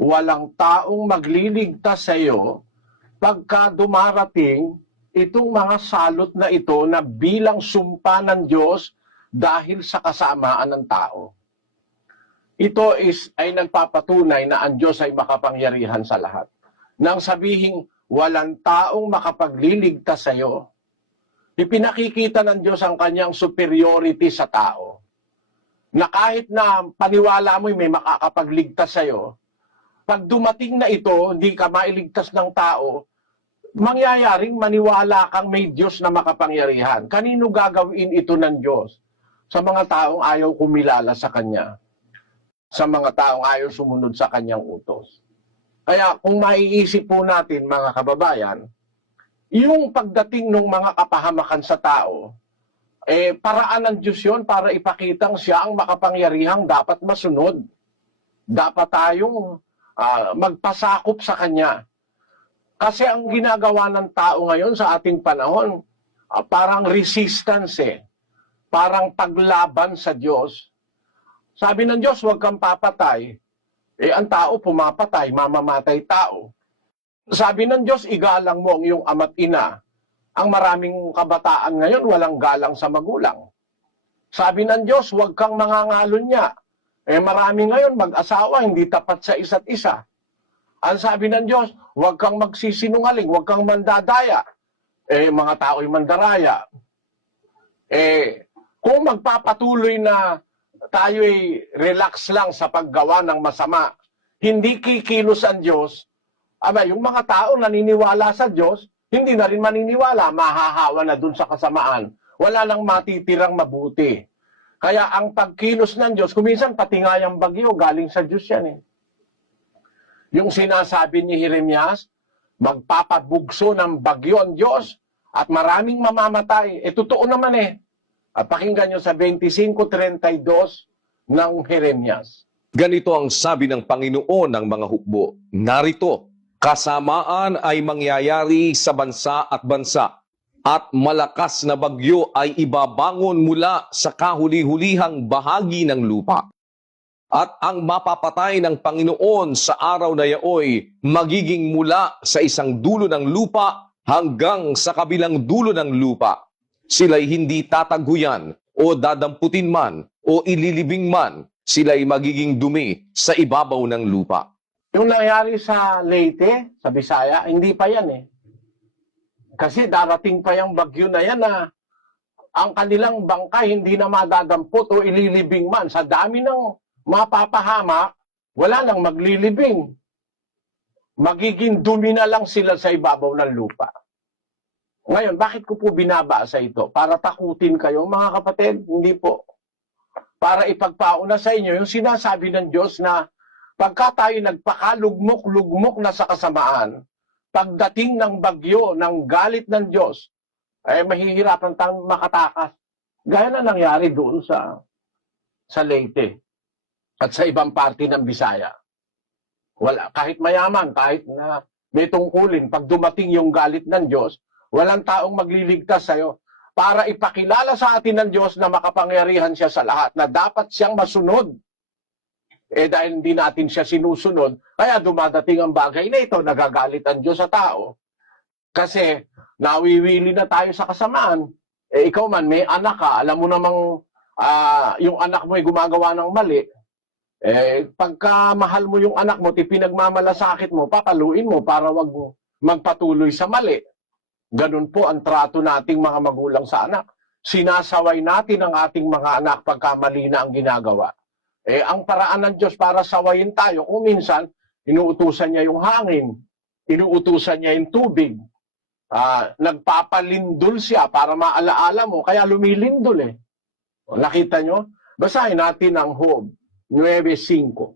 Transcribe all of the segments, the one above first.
walang taong magliligtas sa iyo pagka dumarating itong mga salot na ito na bilang sumpa ng Diyos dahil sa kasamaan ng tao. Ito ay nagpapatunay na ang Diyos ay makapangyarihan sa lahat. Nang sabihing walang taong makapagliligtas sa iyo, ipinakikita ng Diyos ang kanyang superiority sa tao. Na kahit na paniwala mo may makakapagligtas sa iyo, pag dumating na ito, hindi ka mailigtas ng tao, mangyayaring maniwala kang may Diyos na makapangyarihan. Kanino gagawin ito ng Diyos? Sa mga taong ayaw kumilala sa Kanya. Sa mga taong ayaw sumunod sa Kanyang utos. Kaya kung maiisip po natin, mga kababayan, yung pagdating ng mga kapahamakan sa tao, paraan ng Diyos yun para ipakitang siya ang makapangyarihang dapat masunod. Dapat tayong magpasakop sa Kanya. Kasi ang ginagawa ng tao ngayon sa ating panahon, parang resistance parang paglaban sa Diyos. Sabi ng Diyos, huwag kang papatay. Ang tao pumapatay, mamamatay tao. Sabi ng Diyos, igalang mo ang iyong ama't ina. Ang maraming kabataan ngayon, walang galang sa magulang. Sabi ng Diyos, huwag kang mangangalunya. Marami ngayon mag-asawa, hindi tapat sa isa't isa. Ang sabi ng Diyos, huwag kang magsisinungaling, huwag kang mandadaya. Mga tao'y mandaraya. Kung magpapatuloy na tayo'y relax lang sa paggawa ng masama, hindi kikilos ang Diyos, yung mga tao naniniwala sa Diyos, hindi na rin maniniwala, mahahawa na dun sa kasamaan. Wala lang matitirang mabuti. Kaya ang pagkilos ng Diyos, kuminsan pati nga yung bagyo, galing sa Diyos yan Yung sinasabi ni Jeremias, magpapabugso ng bagyo ang Diyos at maraming mamamatay. Totoo naman At pakinggan nyo sa 25:32 ng Jeremias. Ganito ang sabi ng Panginoon ng mga hukbo, narito, kasamaan ay mangyayari sa bansa at bansa, at malakas na bagyo ay ibabangon mula sa kahuli-hulihang bahagi ng lupa. At ang mapapatay ng Panginoon sa araw na yaoy magiging mula sa isang dulo ng lupa hanggang sa kabilang dulo ng lupa. Sila'y hindi tataguyan o dadamputin man o ililibing man, sila'y magiging dumi sa ibabaw ng lupa. Yung nangyari sa Leyte, sa Bisaya, hindi pa yan Kasi darating pa yung bagyo na yan na ang kanilang bangkay hindi na madadampot o ililibing man. Sa dami ng mapapahamak, wala nang maglilibing. Magiging dumi na lang sila sa ibabaw ng lupa. Ngayon, bakit ko po binabasa ito? Para takutin kayo, mga kapatid? Hindi po. Para ipagpauna sa inyo yung sinasabi ng Diyos na pagka tayo nagpakalugmok-lugmok na sa kasamaan, pagdating ng bagyo, ng galit ng Diyos, mahihirapan tayong makatakas. Gaya na nangyari doon sa Leyte at sa ibang parte ng Bisaya. Wala, kahit mayaman, kahit na may tungkulin, pag dumating yung galit ng Diyos, walang taong magliligtas sa'yo para ipakilala sa atin ng Diyos na makapangyarihan siya sa lahat, na dapat siyang masunod. Dahil hindi natin siya sinusunod, kaya dumadating ang bagay na ito, nagagalit ang Diyos sa tao. Kasi nawiwili na tayo sa kasamaan. Ikaw man, may anak ka, alam mo namang yung anak mo ay gumagawa ng mali. Pagka mahal mo yung anak mo, pinagmamalasakit mo, papaluin mo para wag magpatuloy sa mali. Ganun po ang trato nating mga magulang sa anak. Sinasaway natin ang ating mga anak pagka mali na ang ginagawa. Ang paraan ng Diyos para sawayin tayo, kung minsan, inuutusan niya yung hangin, inuutusan niya yung tubig, nagpapalindol siya para maalaala mo, kaya lumilindol Nakita nyo? Basahin natin ang Job 9:5.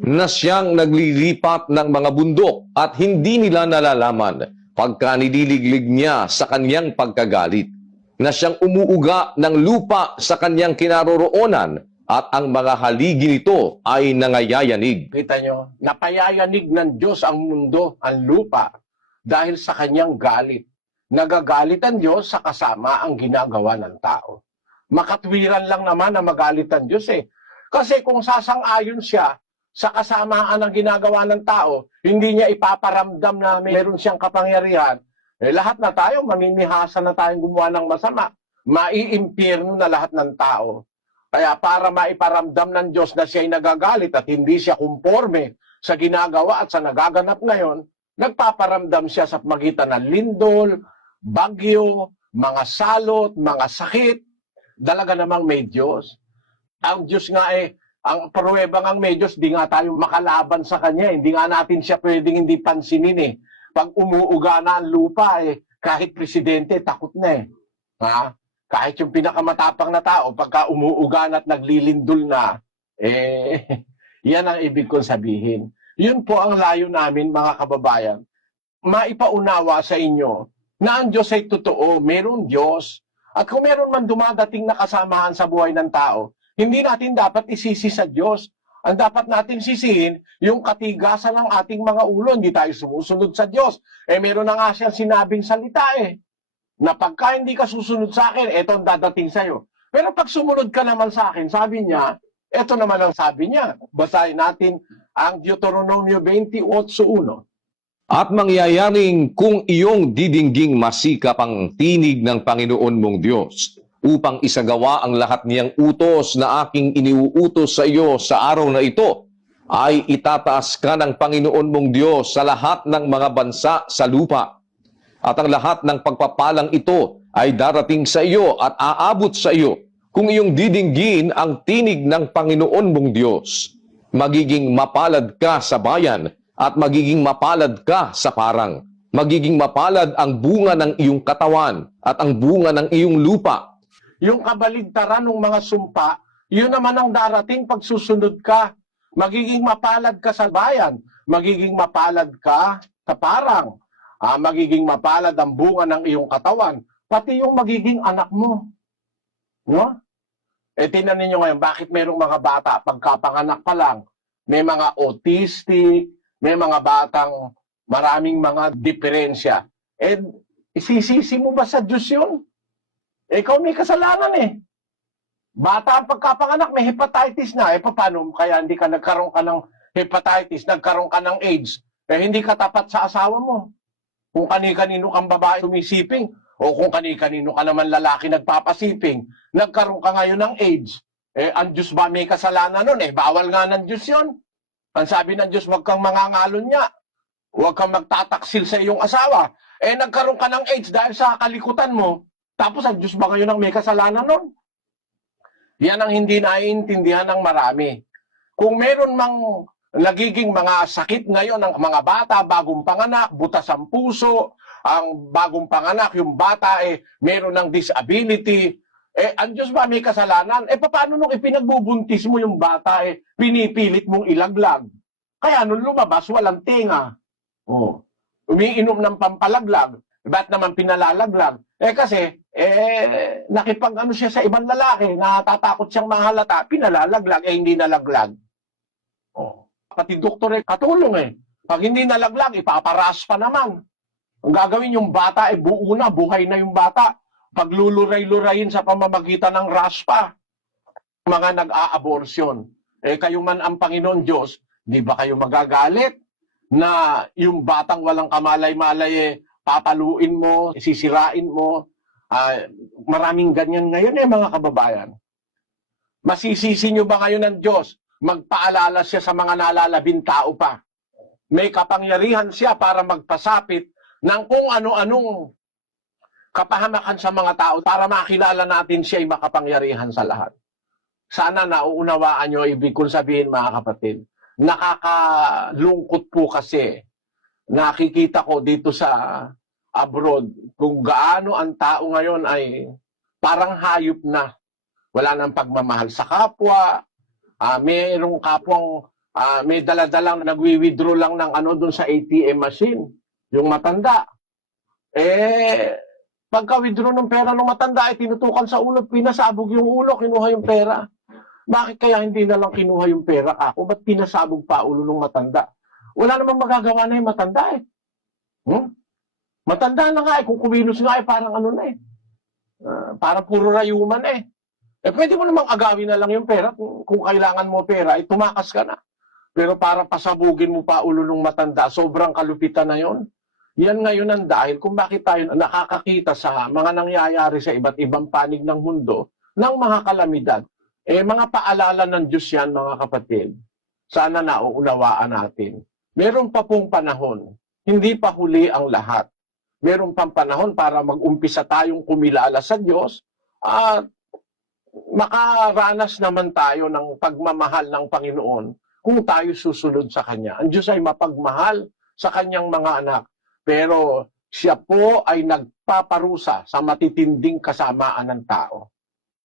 Na siyang naglilipat ng mga bundok at hindi nila nalalaman pagka nililiglig niya sa kanyang pagkagalit. Na siyang umuuga ng lupa sa kanyang kinaroroonan at ang mga haligi nito ay nangayayanig. Kita nyo? Napayayanig ng Diyos ang mundo, ang lupa, dahil sa kanyang galit. Nagagalit ang Diyos sa kasama ang ginagawa ng tao. Makatwiran lang naman na magalit ang Diyos Kasi kung sasang-ayon siya sa kasamaan ng ginagawa ng tao, hindi niya ipaparamdam na meron siyang kapangyarihan, lahat na tayo, mamimihasa na tayong gumawa ng masama. Maiimpyerno na lahat ng tao. Kaya para maiparamdam ng Diyos na siya'y nagagalit at hindi siya kumporme sa ginagawa at sa nagaganap ngayon, nagpaparamdam siya sa magitan ng lindol, bagyo, mga salot, mga sakit. Dalaga namang may Diyos. Ang Diyos nga ang pruwebang ang may Diyos, di nga tayo makalaban sa Kanya. Hindi nga natin siya pwedeng hindi pansinin. Pag umuuga na ang lupa, kahit presidente, takot na Ha? Kahit yung pinakamatapang na tao, pagka umuuga na at naglilindol na, yan ang ibig kong sabihin. Yun po ang layo namin, mga kababayan. Maipaunawa sa inyo na ang Diyos ay totoo, merong Diyos. At kung meron man dumadating na kasamahan sa buhay ng tao, hindi natin dapat isisi sa Diyos. Ang dapat natin sisihin, yung katigasan ng ating mga ulo, hindi tayo sumusunod sa Diyos. Meron na nga siyang sinabing salita na pagka hindi ka susunod sa akin, eto ang dadating sa'yo. Pero pag sumunod ka naman sa akin, sabi niya, eto naman ang sabi niya. Basahin natin ang Deuteronomio 28:1. At mangyayaring kung iyong didingging masikap ang tinig ng Panginoon mong Diyos, upang isagawa ang lahat niyang utos na aking iniuutos sa iyo sa araw na ito, ay itataas ka ng Panginoon mong Diyos sa lahat ng mga bansa sa lupa. At ang lahat ng pagpapalang ito ay darating sa iyo at aabot sa iyo kung iyong didinggin ang tinig ng Panginoon mong Diyos. Magiging mapalad ka sa bayan at magiging mapalad ka sa parang. Magiging mapalad ang bunga ng iyong katawan at ang bunga ng iyong lupa. Yung kabaligtaran ng mga sumpa, yun naman ang darating pag susunod ka. Magiging mapalad ka sa bayan, magiging mapalad ka sa parang. Magiging mapalad ang bunga ng iyong katawan, pati yung magiging anak mo. No? Tingnan ninyo ngayon, bakit merong mga bata, pagkapanganak pa lang, may mga autistic, may mga batang maraming mga diferensya. Isisisi mo ba sa Diyos yun? Ikaw may kasalanan Bata ang pagkapanganak, may hepatitis na. Paano? Kaya hindi ka nagkaroon ka ng hepatitis, nagkaroon ka ng AIDS. Hindi ka tapat sa asawa mo. Kung kani-kanino kang babae tumisiping, o kung kani-kanino ka naman lalaki nagpapasiping, nagkaroon ka ngayon ng AIDS. Ang Diyos ba may kasalanan nun? Bawal nga ng Diyos yun. Ang sabi ng Diyos, huwag kang mangangalon niya. Huwag kang magtataksil sa iyong asawa. Nagkaroon ka ng AIDS dahil sa kalikutan mo. Tapos ang Diyos ba ngayon ang may kasalanan nun? Yan ang hindi naiintindihan ng marami. Kung meron mang nagiging mga sakit ngayon ng mga bata, bagong panganak, butas ang puso, ang bagong panganak, yung bata meron ng disability, ang Diyos ba may kasalanan? Paano nung ipinagbubuntis mo yung bata, pinipilit mong ilaglag? Kaya nung lumabas, walang tenga. Umiinom ng pampalaglag. Ba't naman pinalalaglag? Kasi, nakipag-ano siya sa ibang lalaki, natatakot siyang mahalata, pinalalaglag, hindi nalaglag. Pati doktor katulong Pag hindi nalaglag, ipaparas pa naman. Ang gagawin yung bata, buo na, buhay na yung bata. Pagluluray-lurayin sa pamamagitan ng raspa. Mga nag-a-abortion. Kayo man ang Panginoon Diyos, di ba kayo magagalit na yung batang walang kamalay-malay papaluin mo, sisirain mo? Maraming ganyan ngayon mga kababayan. Masisisi nyo ba ngayon ng Diyos? Magpaalala siya sa mga nalalabing tao pa. May kapangyarihan siya para magpasapit ng kung ano-anong kapahamakan sa mga tao para makilala natin siya ay makapangyarihan sa lahat. Sana nauunawaan nyo, ibig kong sabihin mga kapatid. Nakakalungkot po kasi nakikita ko dito sa abroad kung gaano ang tao ngayon ay parang hayop na. Wala nang pagmamahal sa kapwa. Mayroong kapwang may daladalang nagwi-withdraw lang ng doon sa ATM machine. Yung matanda. Pagka-withdraw ng pera ng matanda, tinutukan sa ulo, pinasabog yung ulo, kinuha yung pera. Bakit kaya hindi na lang kinuha yung pera ako? Ba't pinasabog pa ulo ng matanda? Wala namang magagawa na yung matanda Matanda na nga kung kumilos nga parang parang puro rayuman pwede mo namang agawin na lang yung pera kung kailangan mo pera, tumakas ka na. Pero para pasabugin mo pa ulo ng matanda, sobrang kalupitan na yon. Yan ngayon ang dahil kung bakit tayo nakakakita sa mga nangyayari sa iba't ibang panig ng mundo ng mga kalamidad. Mga paalala ng Diyos yan, mga kapatid. Sana nauunawaan natin. Meron pa pong panahon. Hindi pa huli ang lahat. Meron pang panahon para mag-umpisa tayong kumilala sa Diyos at makaranas naman tayo ng pagmamahal ng Panginoon kung tayo susunod sa Kanya. Ang Diyos ay mapagmahal sa Kanyang mga anak. Pero siya po ay nagpaparusa sa matitinding kasamaan ng tao.